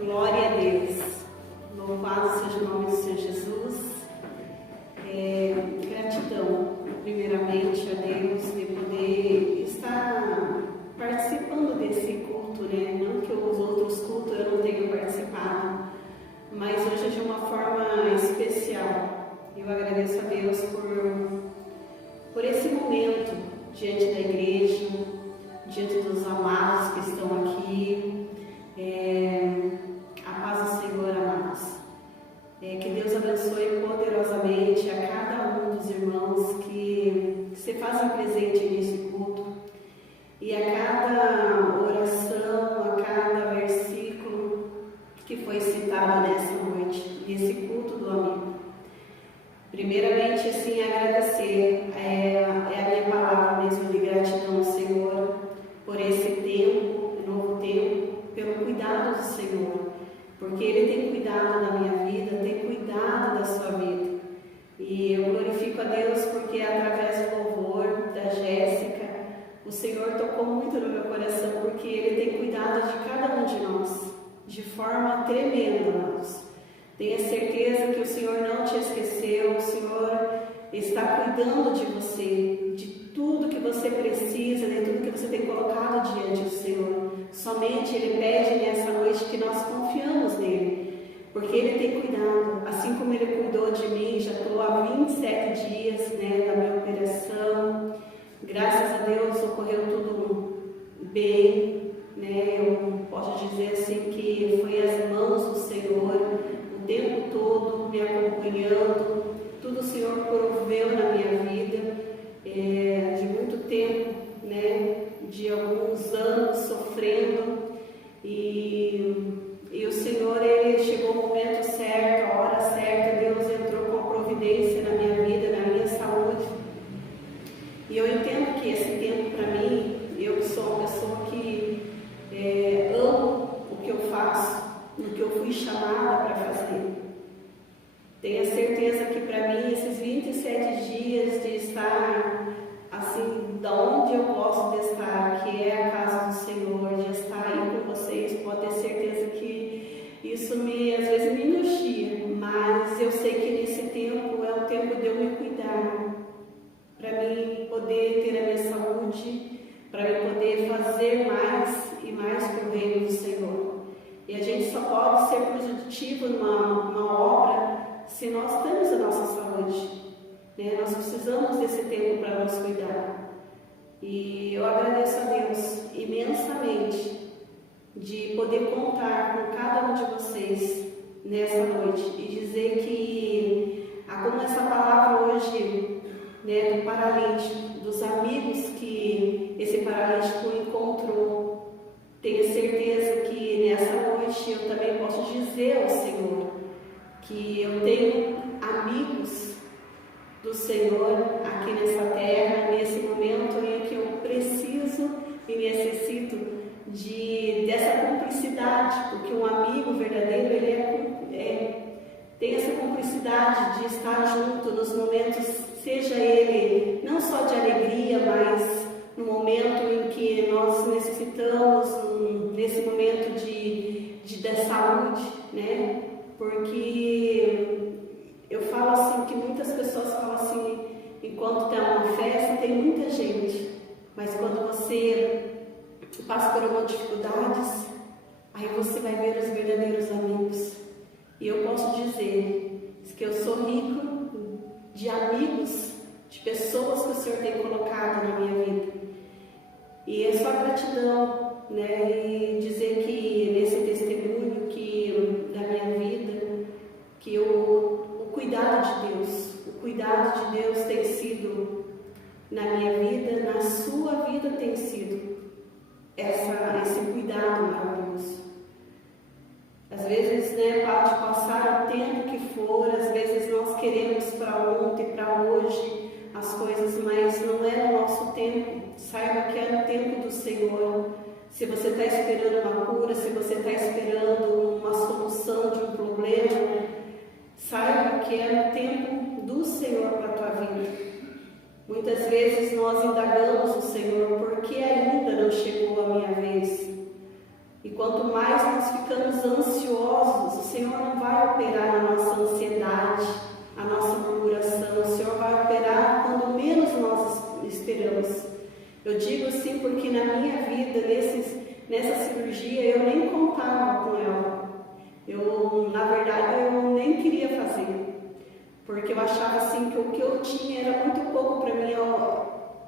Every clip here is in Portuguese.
Glória a Deus. Louvado seja o nome do Senhor Jesus. Gratidão, primeiramente, a Deus de poder estar participando desse culto, né? Não que os outros cultos eu não tenha participado, mas hoje é de uma forma especial. Eu agradeço a Deus por esse momento diante da igreja, diante dos amados que estão aqui. A paz do Senhor, amados. Que Deus abençoe poderosamente a cada um dos irmãos que se fazem presente nesse culto e a cada oração, a cada versículo que foi citado nessa noite, nesse culto do amigo. Primeiramente, assim, agradecer, a minha palavra mesmo de gratidão ao Senhor por esse tempo, novo tempo, pelo cuidado do Senhor, porque Ele tem cuidado da minha vida, tem cuidado da sua vida. E eu glorifico a Deus porque através do louvor da Jéssica, o Senhor tocou muito no meu coração, porque Ele tem cuidado de cada um de nós, de forma tremenda, amados. Tenha certeza que o Senhor não te esqueceu, o Senhor está cuidando de você, de tudo que você precisa, de tudo que você tem colocado diante do Senhor. Somente Ele pede nessa noite que nós confiamos nele, porque Ele tem cuidado, assim como Ele cuidou de mim. Já estou há 27 dias da minha operação, graças a Deus ocorreu tudo bem, eu posso dizer assim que foi as mãos do Senhor o tempo todo me acompanhando, tudo o Senhor proveu na minha vida, de muito tempo, de alguns anos sofrendo, e o Senhor, Ele chegou no momento certo, a hora certa. Deus entrou com a providência na minha vida, na minha saúde, e eu entendo que esse tempo para mim, eu que sou uma pessoa que amo o que eu faço, no que eu fui chamada para fazer. Tenha certeza que para mim esses 27 dias de estar assim, da onde eu gosto de estar, que é a casa do Senhor, de estar aí com vocês, pode ter certeza que isso às vezes me angustia, mas eu sei que nesse tempo é o tempo de eu me cuidar, para mim poder ter a minha saúde, para eu poder fazer mais e mais pelo reino do Senhor. E a gente só pode ser produtivo numa obra se nós temos a nossa saúde. Nós precisamos desse tempo para nos cuidar. E eu agradeço a Deus imensamente de poder contar com cada um de vocês nessa noite e dizer que, como essa palavra hoje, do paralítico, dos amigos que esse paralítico encontrou, tenho certeza que nessa noite eu também posso dizer ao Senhor que eu tenho amigos do Senhor aqui nessa terra, nesse momento em que eu preciso e necessito dessa cumplicidade, porque um amigo verdadeiro, ele tem essa cumplicidade de estar junto nos momentos, seja ele não só de alegria, mas no momento em que nós necessitamos, nesse momento da saúde, porque eu falo assim, que muitas pessoas falam assim, enquanto tem uma festa, tem muita gente, mas quando você passa por algumas dificuldades, aí você vai ver os verdadeiros amigos. E eu posso dizer que eu sou rico de amigos, de pessoas que o Senhor tem colocado na minha vida. E é só gratidão, e dizer que nesse testemunho da minha vida, que o cuidado de Deus tem sido na minha vida, na sua vida tem sido esse cuidado maravilhoso. Às vezes, pode passar o tempo que for, às vezes nós queremos para ontem, para hoje as coisas, mas não é no nosso tempo. Saiba que é no tempo do Senhor. Se você está esperando uma cura, se você está esperando uma solução de um problema, saiba que é no tempo do Senhor para a tua vida. Muitas vezes nós indagamos o Senhor, por que ainda não chegou a minha vez? E quanto mais nós ficamos ansiosos, Senhor não vai operar na nossa ansiedade, a nossa murmuração. O Senhor vai operar quando menos nós esperamos. Eu digo assim porque na minha vida, nessa cirurgia, eu nem contava com ela. Na verdade, eu nem queria fazer, porque eu achava assim que o que eu tinha era muito pouco para mim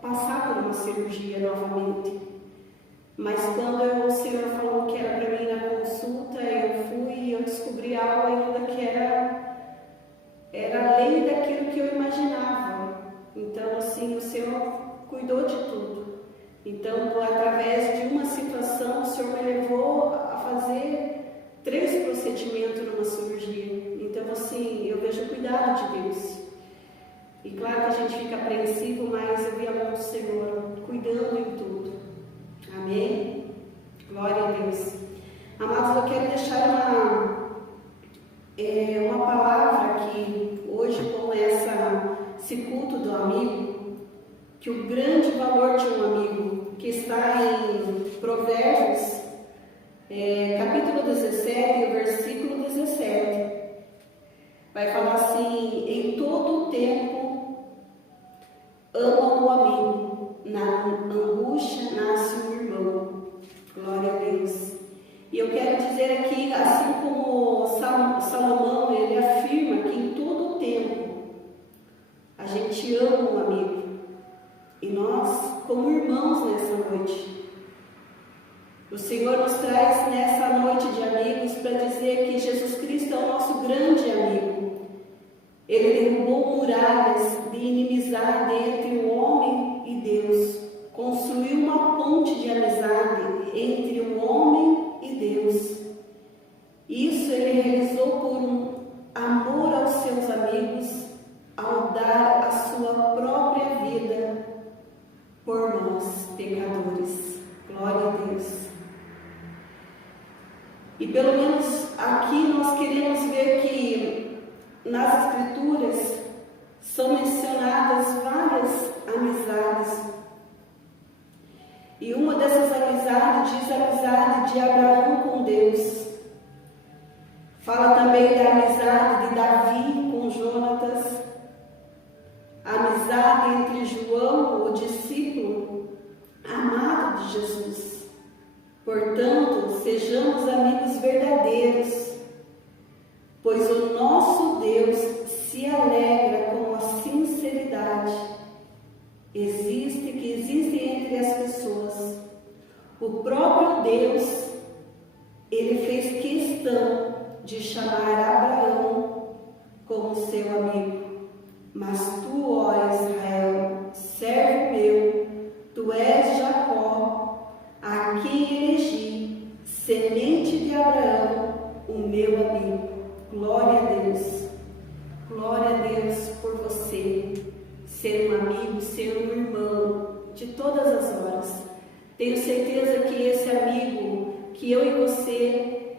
passar por uma cirurgia novamente. Mas quando o Senhor falou que era para mim na consulta, eu fui e eu descobri algo ainda que era além daquilo que eu imaginava. Então, assim, o Senhor cuidou de tudo. Então, através de uma situação, o Senhor me levou a fazer 3 procedimentos numa cirurgia. Então, assim, eu vejo o cuidado de Deus. E claro que a gente fica apreensivo, mas eu vi a mão do Senhor cuidando em tudo. Amém? Glória a Deus. Amados, eu quero deixar uma palavra aqui hoje com esse culto do amigo, que o grande valor de um amigo, que está em Provérbios, capítulo 17, versículo 17, vai falar assim: em todo o tempo ama o amigo, na angústia nasce um irmão. Glória a Deus. E eu quero dizer aqui, assim como Salomão, ele afirma que em todo o tempo a gente ama um amigo. E nós, como irmãos nessa noite, o Senhor nos traz nessa noite de amigos para dizer que Jesus Cristo é o nosso grande amigo. Ele derrubou muralhas de inimizade entre o homem e Deus, construiu uma ponte de amizade entre o homem e Deus. Isso ele realizou por um amor aos seus amigos, ao dar a sua própria vida por nós, pecadores. Glória a Deus. E pelo menos aqui nós queremos ver que nas Escrituras são mencionadas várias amizades. E uma dessas amizades diz a amizade de Abraão com Deus. Fala também da amizade de Davi com Jonatas, a amizade entre João, o discípulo amado de Jesus. Portanto, sejamos amigos verdadeiros, pois o nosso Deus se alegra com a sinceridade que existe entre as pessoas. O próprio Deus, ele fez questão de chamar Abraão como seu amigo. Mas tu, ó Israel, servo meu, tu és Jacó, a quem elegi, semente de Abraão, o meu amigo. Glória a Deus. Glória a Deus por você ser um amigo, ser um irmão de todas as horas. Tenho certeza que esse amigo, que eu e você,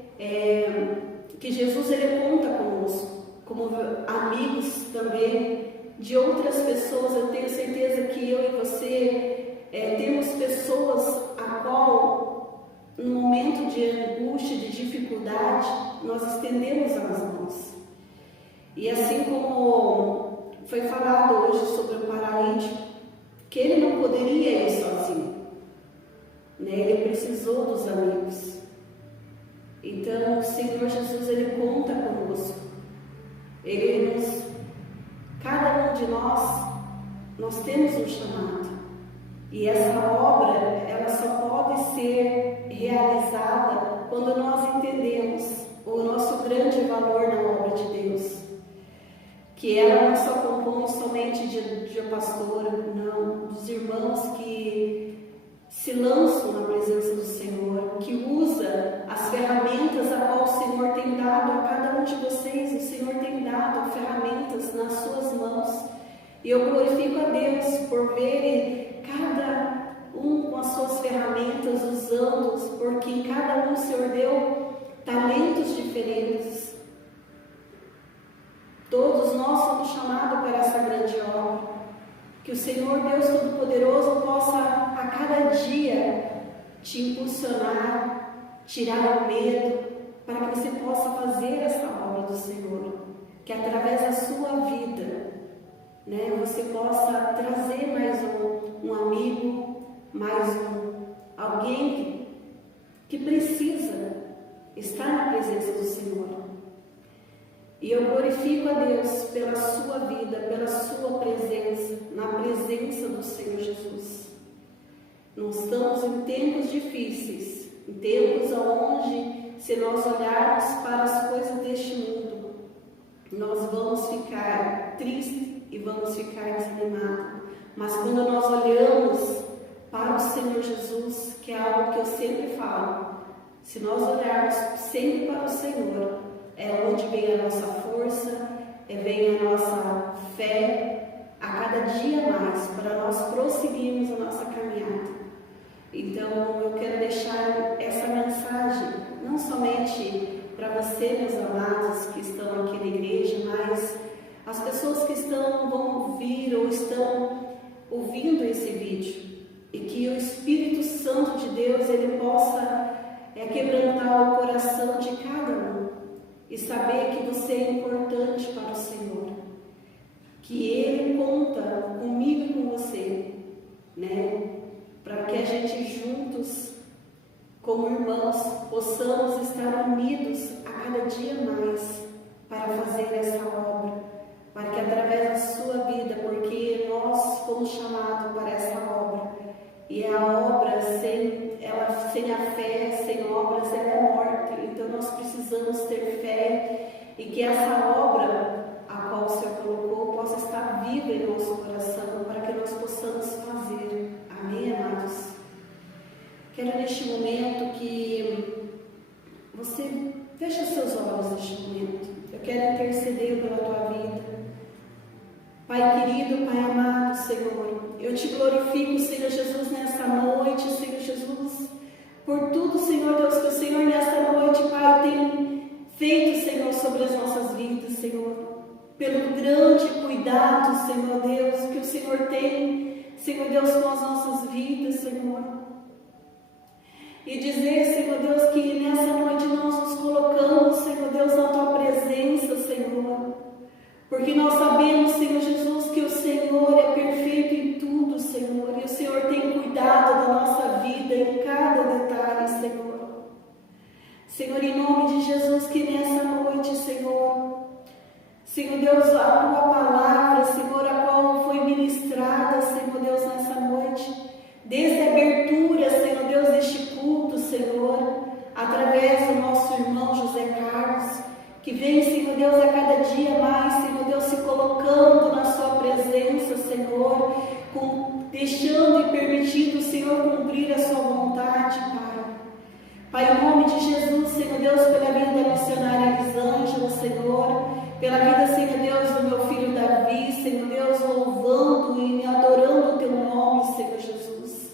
que Jesus ele conta conosco, como amigos também de outras pessoas. Eu tenho certeza que eu e você temos pessoas a qual, no momento de angústia, de dificuldade, nós estendemos as mãos. E assim como foi falado hoje sobre o paralítico, que ele não poderia ir sozinho, né? Ele precisou dos amigos. Então o Senhor Jesus, ele conta conosco. Cada um de nós temos um chamado. E essa obra, ela só pode ser realizada quando nós entendemos o nosso grande valor na obra de Deus. Que ela não só compõe somente de pastora, não, dos irmãos que se lançam na presença do Senhor, que usa as ferramentas a qual o Senhor tem dado a cada um de vocês. O Senhor tem dado ferramentas nas suas mãos. E eu glorifico a Deus por ver cada um com as suas ferramentas, usando-os, porque em cada um o Senhor deu talentos diferentes. Todos nós somos chamados para essa grande obra. Que o Senhor Deus Todo-Poderoso possa a cada dia te impulsionar, tirar o medo, para que você possa fazer essa obra do Senhor, que através da sua vida, né, você possa trazer mais um amigo, mais alguém que precisa estar na presença do Senhor. E eu glorifico a Deus pela sua vida, pela sua presença, na presença do Senhor Jesus. Nós estamos em tempos difíceis, em tempos onde, se nós olharmos para as coisas deste mundo, nós vamos ficar tristes e vamos ficar desanimados. Mas quando nós olhamos para o Senhor Jesus, que é algo que eu sempre falo, se nós olharmos sempre para o Senhor, é onde vem a nossa força, vem a nossa fé, a cada dia mais, para nós prosseguirmos a nossa caminhada. Então, eu quero deixar essa mensagem, não somente para você, meus amados, que estão aqui na igreja, mas as pessoas que vão ouvir ou estão ouvindo esse vídeo, e que o Espírito Santo de Deus, ele possa quebrantar o coração de cada um, e saber que você é importante para o Senhor, que Ele conta comigo e com você, né? Para que a gente juntos, como irmãos, possamos estar unidos a cada dia mais para fazer essa obra, para que através da sua vida, porque nós fomos chamados para essa obra, e a obra sem a fé, sem obras, ela é morta. Então nós precisamos ter fé e que essa obra a qual o Senhor colocou possa estar viva em nosso coração, para que nós possamos fazer. Amém, amados? Quero neste momento que você feche seus olhos neste momento. Eu quero interceder pela tua vida. Pai querido, Pai amado, Senhor, eu te glorifico, Senhor Jesus, nessa noite, Senhor Jesus, por tudo, Senhor Deus, que o Senhor nessa noite, Pai, tem feito, Senhor, sobre as nossas vidas, Senhor, pelo grande cuidado, Senhor Deus, que o Senhor tem, Senhor Deus, com as nossas vidas, Senhor. E dizer, Senhor Deus, que nessa noite nós nos colocamos, Senhor Deus, na tua presença, Senhor. Porque nós sabemos, Senhor Jesus, que o Senhor é perfeito em tudo, Senhor. E o Senhor tem cuidado da nossa vida em cada detalhe, Senhor. Senhor, em nome de Jesus, que nessa noite, Senhor, Senhor Deus, a tua palavra, Senhor, a qual foi ministrada, Senhor Deus, nessa noite, desde a abertura, Senhor Deus, deste culto, Senhor, através do nosso irmão José Carlos, que vem, Senhor Deus, a cada dia mais, Senhor Deus, se colocando na sua presença, Senhor, deixando e permitindo o Senhor cumprir a sua vontade, Pai. Pai, em nome de Jesus, Senhor Deus, pela vida da missionária Elisângela, Senhor, pela vida, Senhor Deus, do meu filho Davi, Senhor Deus, louvando e adorando o teu nome, Senhor Jesus.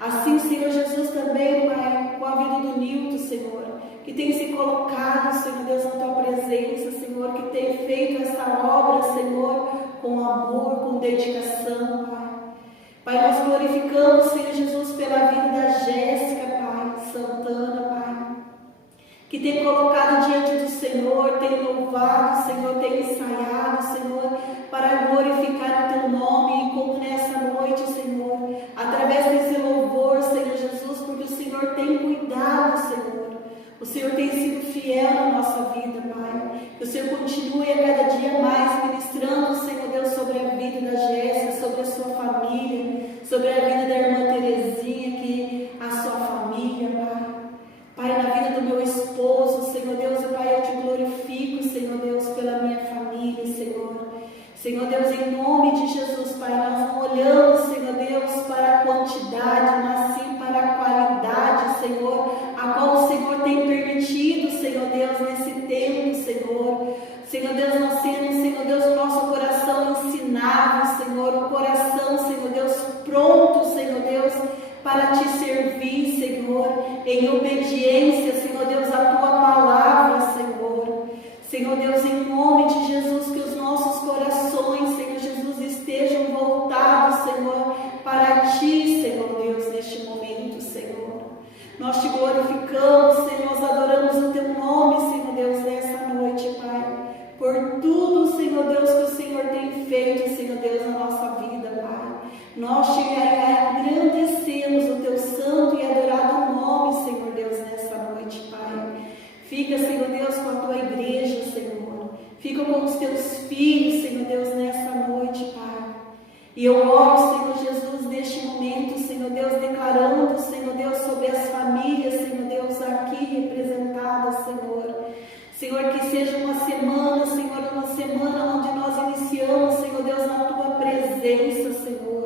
Assim, Senhor Jesus, também, Pai, com a vida do Nilton, Senhor, que tem se colocado, Senhor Deus, na tua presença, Senhor, que tem feito essa obra, Senhor, com amor, com dedicação, Pai. Pai, nós glorificamos, Senhor Jesus, pela vida da Jéssica, Pai, Santana, Pai, que tem colocado diante do Senhor, tem louvado, Senhor, tem ensaiado, Senhor, para glorificar o teu nome, e como nessa noite, Senhor, através desse louvor, Senhor Jesus, porque o Senhor tem cuidado, Senhor. O Senhor tem sido fiel na nossa vida, Pai. Que o Senhor continue a cada dia mais ministrando, Senhor Deus, sobre a vida da Jéssica, sobre a sua família, sobre a vida da irmã Terezinha, que a sua família, Pai. Pai, na vida do meu esposo, Senhor Deus, Pai, eu te glorifico, Senhor Deus, pela minha família, Senhor. Senhor Deus, em nome de Jesus, Pai, nós não olhamos, Senhor Deus, para a quantidade, mas sim para a qualidade, Senhor, a qual o Senhor tem permitido, Senhor Deus, nesse tempo, Senhor. Senhor Deus, nós temos, Senhor Deus, o nosso coração ensinado, Senhor, o coração, Senhor Deus, pronto, Senhor Deus, para te servir, Senhor, em obediência, Senhor Deus, à tua palavra, Senhor. Senhor Deus, em nome de Jesus, que os nossos corações, Senhor Jesus, estejam voltados, Senhor, para ti, Senhor Deus, neste momento, Senhor. Nós te glorificamos, Senhor, nós adoramos o teu nome. Nós te engrandecemos o teu santo e adorado nome, Senhor Deus, nessa noite, Pai. Fica, Senhor Deus, com a tua igreja, Senhor. Fica com os teus filhos, Senhor Deus, nessa noite, Pai. E eu oro, Senhor Jesus, neste momento, Senhor Deus, declarando, Senhor Deus, sobre as famílias, Senhor Deus, aqui representadas, Senhor. Senhor, que seja uma semana, Senhor, uma semana onde nós iniciamos, Senhor Deus, na tua presença, Senhor.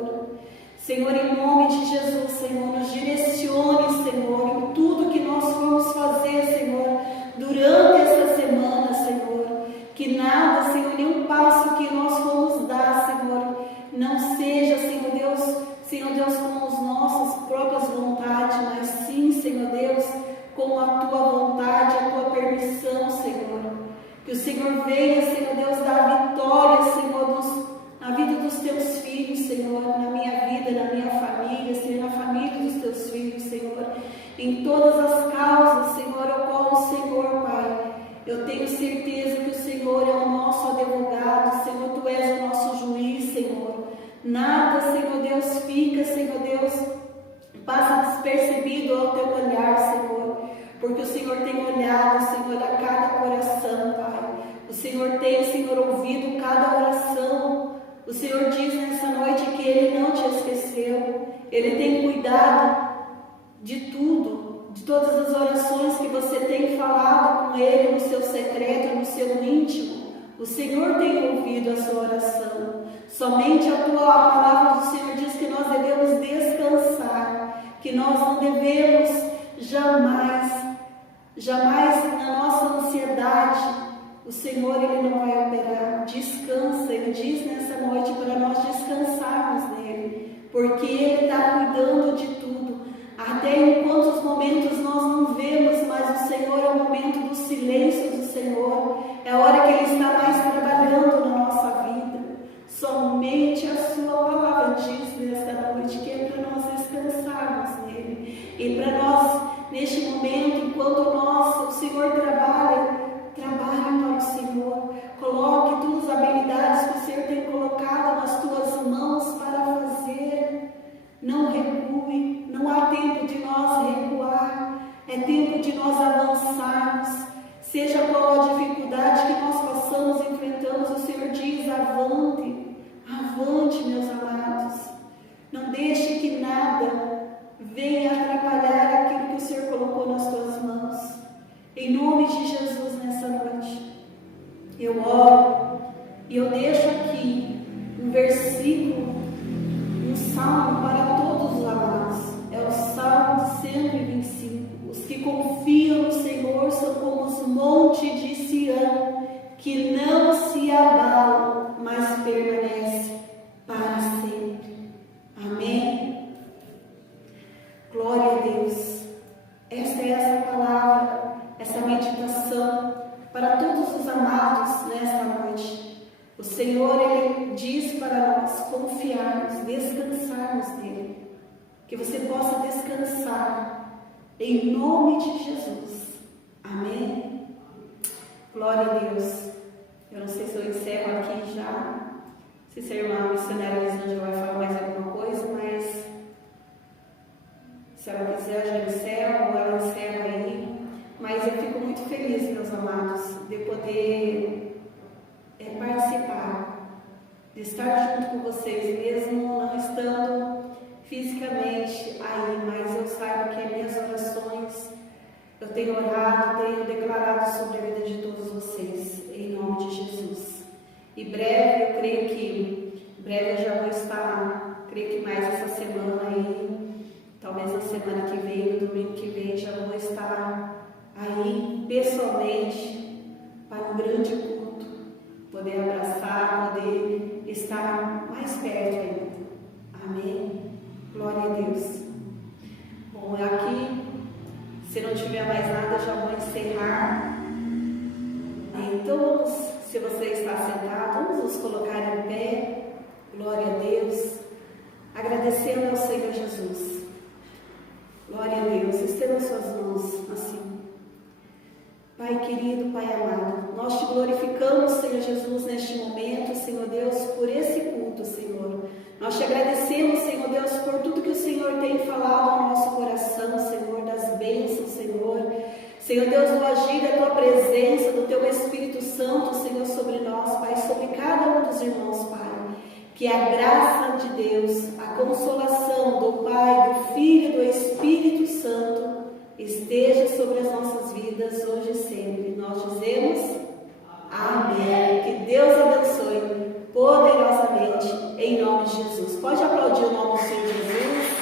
Senhor, em nome de Jesus, Senhor, nos direcione, Senhor, em tudo que nós vamos fazer, Senhor, durante essa semana, Senhor. Que nada, Senhor, nenhum passo que nós vamos dar, Senhor, não seja, Senhor Deus, com as nossas próprias vontades, mas sim, Senhor Deus, com a tua vontade, a tua permissão, Senhor. Que o Senhor venha, Senhor Deus, dar vitória, Senhor, na vida dos teus filhos, Senhor, na minha vida, na minha família, Senhor, na família dos teus filhos, Senhor, em todas as causas, Senhor, ao qual o Senhor, Pai, eu tenho certeza que o Senhor é o nosso advogado, Senhor, tu és o nosso juiz, Senhor. Nada, Senhor Deus, fica, Senhor Deus, passa despercebido ao teu olhar, Senhor, porque o Senhor tem olhado, Senhor, a cada coração, Pai. O Senhor tem, Senhor, ouvido cada oração. O Senhor diz nessa noite que Ele não te esqueceu. Ele tem cuidado de tudo, de todas as orações que você tem falado com Ele no seu secreto, no seu íntimo. O Senhor tem ouvido a sua oração. Somente a palavra do Senhor diz que nós devemos descansar, que nós não devemos jamais na nossa ansiedade, o Senhor, Ele não vai operar. Descansa, Ele diz nessa noite para nós descansarmos nele, porque Ele está cuidando de tudo. Até em quantos momentos nós não vemos, mas o Senhor é o momento do silêncio do Senhor, é a hora que Ele está mais trabalhando na nossa vida. Somente a sua palavra diz nesta noite que é para nós descansarmos nele. E para nós, neste momento, enquanto o Senhor trabalhe para o Senhor. Coloque tuas habilidades que o Senhor tem colocado nas tuas mãos para fazer. Não recue, não há tempo de nós recuar, é tempo de nós avançarmos. Seja qual a dificuldade que nós passamos, enfrentamos, o Senhor diz: avante, avante, meus amados. Não deixe que nada venha atrapalhar aquilo que o Senhor colocou nas tuas mãos. Em nome de Jesus, nessa noite, eu oro e eu deixo aqui um versículo, um salmo para todos os amados. É o Salmo 125. Os que confiam no Senhor são como os montes de Sião, que não se abalam, mas permanecem para sempre. Amém? Glória a Deus. Esta é essa palavra, essa meditação para todos os amados nesta noite. O Senhor, Ele diz para nós confiarmos, descansarmos nele. Que você possa descansar em nome de Jesus. Amém? Glória a Deus. Eu não sei se eu encerro aqui já. Não sei se a irmã missionária Elisângela vai falar mais alguma coisa, mas se ela quiser, eu já encerro ou ela encerra aí. Mas eu fico muito feliz, meus amados, de poder participar, de estar junto com vocês, mesmo não estando fisicamente aí, mas eu saiba que as minhas orações, eu tenho orado, tenho declarado sobre a vida de todos vocês, em nome de Jesus. E breve, eu creio que breve eu já vou estar, creio que mais essa semana aí, talvez na semana que vem, no domingo que vem, já vou estar aí pessoalmente para um grande culto, poder abraçar, poder estar mais perto ainda. Amém? Glória a Deus. Bom, aqui, se não tiver mais nada, já vou encerrar. Então, se você está sentado, vamos nos colocar em pé. Glória a Deus. Agradecendo ao Senhor Jesus. Glória a Deus. Estenda as suas mãos assim. Pai querido, Pai amado, nós te glorificamos, Senhor Jesus, neste momento, Senhor Deus, por esse culto, Senhor. Nós te agradecemos, tem falado ao nosso coração, Senhor, das bênçãos, Senhor. Senhor Deus, do agir da Tua presença, do Teu Espírito Santo, Senhor, sobre nós, Pai, sobre cada um dos irmãos, Pai. Que a graça de Deus, a consolação do Pai, do Filho e do Espírito Santo esteja sobre as nossas vidas hoje e sempre. Nós dizemos amém. Que Deus abençoe poderosamente em nome de Jesus. Pode aplaudir o nome do Senhor Jesus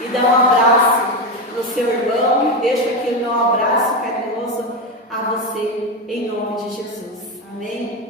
e dar um abraço no seu irmão. Deixo aqui o meu abraço carinhoso a você em nome de Jesus. Amém.